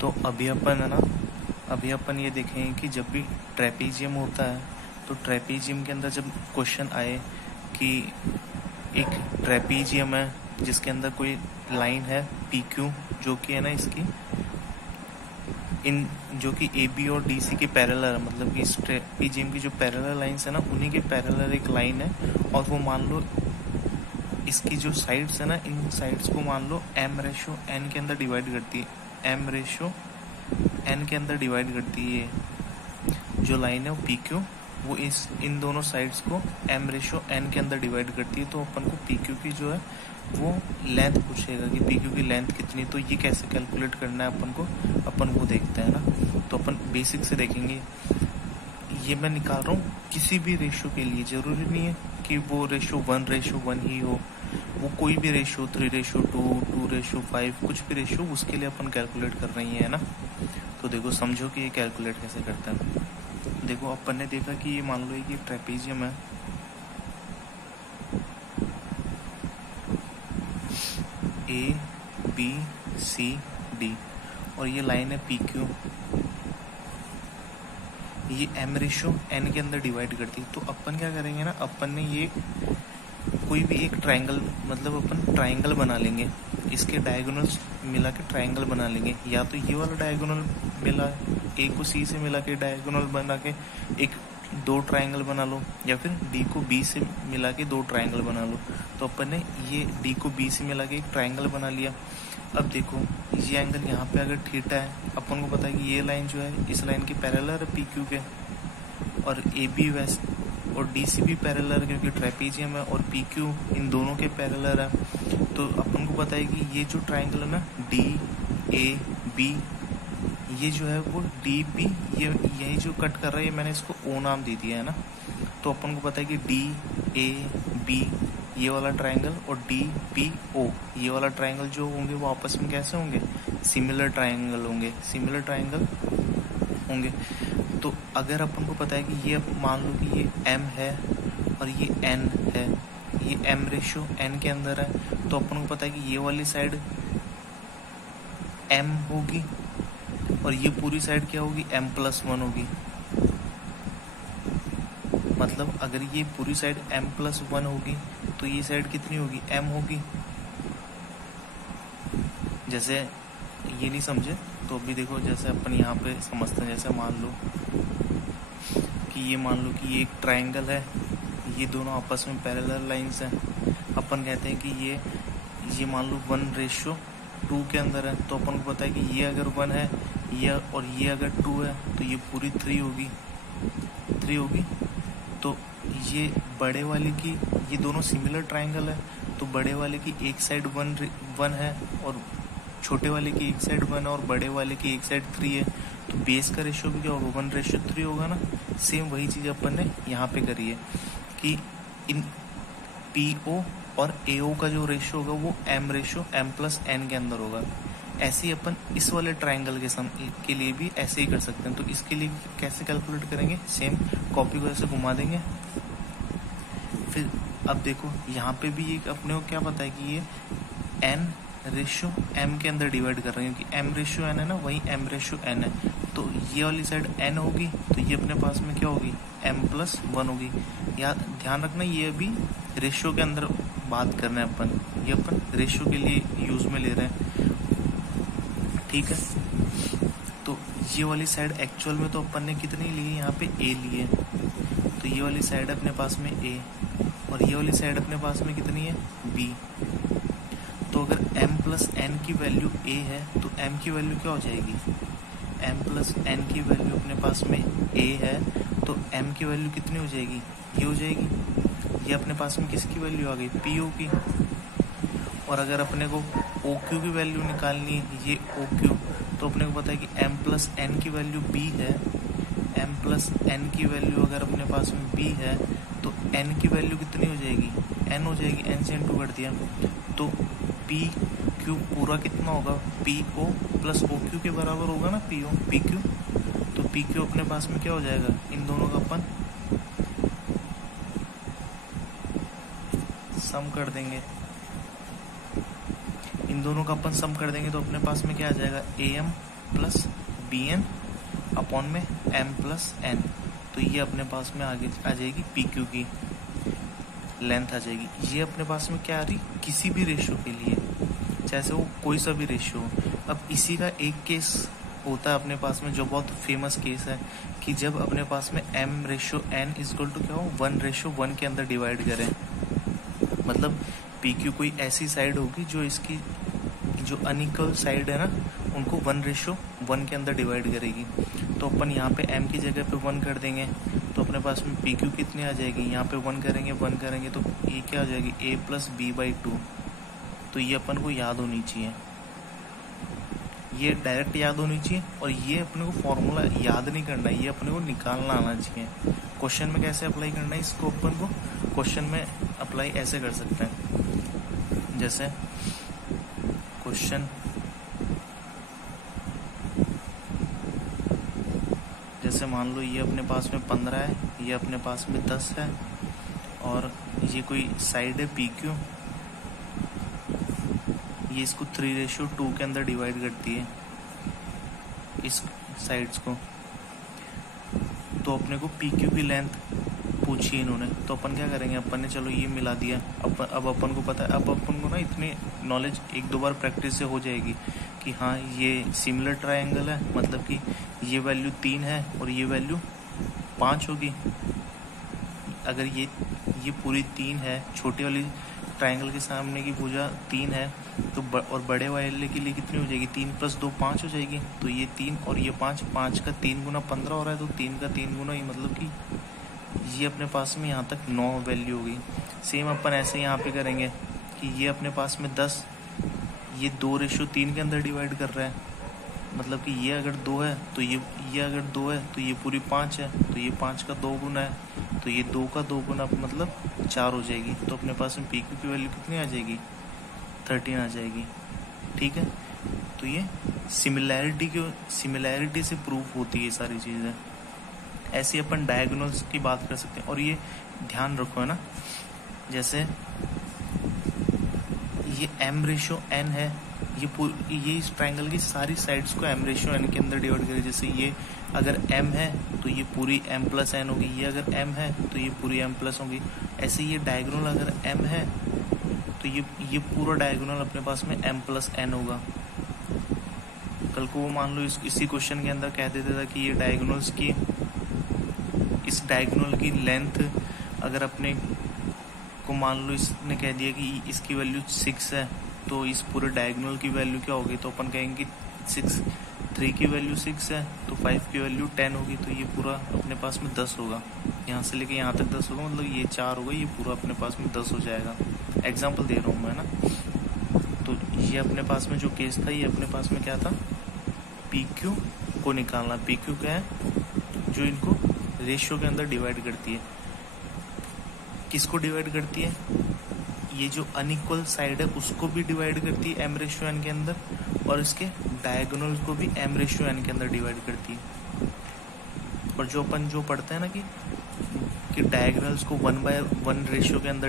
तो अभी अपन है ना, अभी अपन ये देखेंगे कि जब भी ट्रेपीजियम होता है तो ट्रेपीजियम के अंदर जब क्वेश्चन आए कि एक ट्रेपीजियम है जिसके अंदर कोई लाइन है पी क्यू, जो कि है ना इसकी इन जो कि ए बी और डी सी के पैरेलल है, मतलब कि इस ट्रेपीजियम की जो पैरेलल लाइंस है ना उन्हीं के पैरेलल एक लाइन है, और वो मान लो इसकी जो साइड्स है ना, इन साइड्स को मान लो m रेशो n के अंदर डिवाइड करती है, m रेशो n के अंदर डिवाइड करती है। ये जो लाइन है वो पी क्यू, वो इन दोनों साइड्स को m रेशो n के अंदर डिवाइड करती है। तो अपन को पी क्यू की जो है वो लेंथ पूछेगा कि पी क्यू की लेंथ कितनी, तो ये कैसे कैलकुलेट करना है अपन को, अपन वो देखते हैं ना। तो अपन बेसिक से देखेंगे। ये मैं निकाल रहा हूँ किसी भी रेशो के लिए, जरूरी नहीं है कि वो रेशो 1:1 ही हो, वो कोई भी रेशो 3:2, 2:5, कुछ भी रेशो, उसके लिए अपन कैलकुलेट कर रही है ना। तो देखो समझो कि ये कैलकुलेट कैसे करता है। देखो अपन ने देखा कि ये मान लो कि ट्रेपीजियम है, ए बी सी डी, और ये लाइन है पी क्यू, ये m रेशो n के अंदर डिवाइड करती है। तो अपन क्या करेंगे ना, अपन ने ये कोई भी एक ट्रायंगल, मतलब अपन ट्रायंगल बना लेंगे, इसके डायगोनल्स मिला के ट्रायंगल बना लेंगे। या तो ये वाला डायगोनल मिला, ए को सी से मिला के डायगोनल बना के एक 2 ट्रायंगल बना लो, या फिर डी को बी से मिला के 2 ट्रायंगल बना लो। तो अपन ने ये डी को बी से मिला के एक ट्रायंगल बना लिया। अब देखो ये एंगल यहाँ पे अगर थीटा है, अपन को पता है कि ये लाइन जो है इस लाइन के पैरेलल है पी क्यू के, और ए बी वैसे और डी सी भी पैरेलल है क्योंकि ट्रेपीजियम है, और पी क्यू इन दोनों के पैरेलल है। तो अपन को पता है कि ये जो ट्राइंगल है ना डी ए बी, ये जो है वो डी बी, ये यही जो कट कर रहा है, मैंने इसको ओ नाम दे दिया है ना। तो अपन को पता है कि डी ए बी ये वाला ट्रायंगल और डी पी ओ ये वाला ट्रायंगल जो होंगे वो आपस में कैसे होंगे, सिमिलर ट्रायंगल होंगे, सिमिलर ट्रायंगल होंगे। तो अगर अपन को पता है कि ये मान लो कि ये m है और ये n है, ये m रेशो n के अंदर है, तो अपन को पता है कि ये वाली साइड m होगी और ये पूरी साइड क्या होगी, m+1 होगी। मतलब अगर ये पूरी साइड m+1 होगी तो ये साइड कितनी होगी, m होगी। जैसे ये नहीं समझे तो अभी देखो, जैसे अपन यहाँ पे समझते हैं, जैसे मान लो कि ये मान लो कि ये एक ट्रायंगल है, ये दोनों आपस में पैरेलल लाइंस हैं। अपन कहते हैं कि ये मान लो 1:2 के अंदर है, तो अपन को पता है कि ये अगर 1 है ये और ये अगर 2 है तो ये पूरी 3 होगी। तो ये बड़े वाले की, ये दोनों सिमिलर ट्रायंगल है, तो बड़े वाले की एक साइड 1 है और छोटे वाले की एक साइड 1 है और बड़े वाले की एक साइड 3 है। तो बेस का रेशियो भी क्या होगा, 1:3 होगा ना। सेम वही चीज अपन ने यहाँ पे करी है कि इन PO और AO का जो रेशियो होगा वो m+n के अंदर होगा। ऐसे ही अपन इस वाले ट्रायंगल के लिए भी ऐसे ही कर सकते हैं। तो इसके लिए कैसे कैलकुलेट करेंगे, सेम कॉपी को ऐसे घुमा देंगे। फिर अब देखो यहाँ पे भी एक अपने को क्या पता है कि ये n/m के अंदर डिवाइड कर रहे हैं, क्योंकि m/n है ना, वही m/n है। तो ये वाली साइड n होगी तो ये अपने पास में क्या होगी, m+1 होगी। या ध्यान रखना ये अभी रेशियो के अंदर बात कर रहे हैं अपन, ये अपन रेशियो के लिए यूज में ले रहे हैं, ठीक है। तो ये वाली साइड एक्चुअल में तो अपन ने कितनी ली है, यहाँ पे a लिए, तो ये वाली साइड अपने पास में a और ये वाली साइड अपने पास में कितनी है, b। तो अगर m+n की वैल्यू a है तो m की वैल्यू क्या हो जाएगी, m+n की वैल्यू अपने पास में a है तो m की वैल्यू कितनी हो जाएगी, ये हो जाएगी। ये अपने पास में किसकी वैल्यू आ गई, PO की। और अगर अपने को OQ की वैल्यू निकालनी है, ये OQ, तो अपने को पता है कि m+n की वैल्यू b है, m+n की वैल्यू अगर अपने पास में b है तो n की वैल्यू कितनी हो जाएगी, n हो जाएगी, n से इंटू कर दिया। तो PQ पूरा कितना होगा, PO + OQ के बराबर होगा ना, PQ। तो PQ अपने पास में क्या हो जाएगा, इन दोनों का अपन सम कर देंगे, इन दोनों का अपन सम कर देंगे तो अपने पास में क्या आ जाएगा, AM plus b n upon में एम प्लस एन। तो ये अपने पास में आगे आ जाएगी पी क्यू की लेंथ आ जाएगी। ये अपने पास में क्या आ रही, किसी भी रेशियो के लिए, जैसे वो कोई सा भी रेशियो हो। अब इसी का एक केस होता है अपने पास में जो बहुत फेमस केस है कि जब अपने पास में m ratio n equal to क्या हो 1 रेशियो 1 के अंदर डिवाइड करें, मतलब पी क्यू कोई ऐसी साइड होगी जो इसकी जो अनइक्वल साइड है ना उनको 1 रेशियो 1 के अंदर डिवाइड करेगी। तो अपन यहाँ पे m की जगह पे 1 कर देंगे तो अपने पास में पी क्यू कितनी आ जाएगी, यहाँ पे 1 करेंगे तो ये क्या आ जाएगी a प्लस बी बाई 2। तो ये अपन को याद होनी चाहिए, ये डायरेक्ट याद होनी चाहिए। और ये अपने को फॉर्मूला याद नहीं करना है, ये अपने को निकालना आना चाहिए। क्वेश्चन में कैसे अप्लाई करना है इसको, अपन को क्वेश्चन में अप्लाई ऐसे कर सकते हैं, जैसे क्वेश्चन जैसे मान लो ये अपने पास में 15 है, ये अपने पास में 10 है, और ये कोई साइड है पी क्यू, ये इसको 3 रेशियो 2 के अंदर डिवाइड करती है इस साइड्स को। तो अपने को पी क्यू की लेंथ पूछी इन्होंने, तो अपन क्या करेंगे, अपन ने चलो ये मिला दिया। अब अपन को पता है, अब अपन को ना इतनी नॉलेज 1-2 बार प्रैक्टिस से हो जाएगी कि हाँ ये सिमिलर ट्रायंगल है, मतलब कि ये वैल्यू 3 है और ये वैल्यू 5 होगी। अगर ये पूरी 3 है, छोटी वाली ट्रायंगल के सामने की भुजा 3 है, तो और बड़े वाले के लिए कितनी हो जाएगी, 3 + 2 5 हो जाएगी। तो ये 3 और ये 5, 5 का 3 गुना 15 हो रहा है, तो 3 का 3 गुना ही, मतलब कि ये अपने पास में यहाँ तक 9 वैल्यू होगी। सेम अपन ऐसे यहाँ पे करेंगे कि ये अपने पास में 10, ये 2 रेशियो 3 के अंदर डिवाइड कर रहा है, मतलब कि ये अगर 2 है तो ये अगर 2 है तो ये पूरी 5 है, तो ये 5 का 2 गुना है, तो ये 2 का 2 गुना मतलब 4 हो जाएगी। तो अपने पास में पी क्यू की वैल्यू कितनी आ जाएगी, 13 आ जाएगी। ठीक है, तो ये सिमिलैरिटी से प्रूफ होती है ये सारी चीज़ें। ऐसे अपन डायगोनल्स की बात कर सकते हैं। और ये ध्यान रखो है ना, जैसे ये m रेशियो n है, ये इस ट्रायंगल की सारी साइड्स को m रेशियो n के अंदर डिवाइड करें। जैसे ये अगर m है तो ये पूरी m प्लस n होगी, ये अगर m है तो ये पूरी m प्लस होगी। ऐसे ये डायगोनल अगर m है तो ये पूरा डायगोनल अपने पास में m प्लस n होगा। कल को वो मान लो इसी क्वेश्चन के अंदर कह देता था कि ये डायगोनल्स की, इस डायगोनल की लेंथ अगर अपने को मान लो इसने कह दिया कि इसकी वैल्यू 6 है, तो इस पूरे डायगोनल की वैल्यू क्या होगी, तो अपन कहेंगे 3 की वैल्यू 6 है तो 5 की वैल्यू 10 होगी। तो ये पूरा अपने पास में 10 होगा, यहाँ से लेके यहाँ तक 10 होगा, मतलब ये 4 होगा, ये पूरा अपने पास में 10 हो जाएगा। एग्जाम्पल दे रहा हूँ मैं ना। तो ये अपने पास में जो केस था, ये अपने पास में क्या था, पी क्यू को निकालना। पी क्यू क्या है, जो इनको रेशियो के अंदर डिवाइड करती है। किसको डिवाइड करती है, ये जो अनइक्वल साइड है उसको भी डिवाइड करती है m रेशियो n के अंदर, और इसके डायगोनल को भी m रेशियो n के अंदर डिवाइड करती है। और जो अपन जो पढ़ते हैं ना कि डायगोनल्स को 1/1 रेशियो के अंदर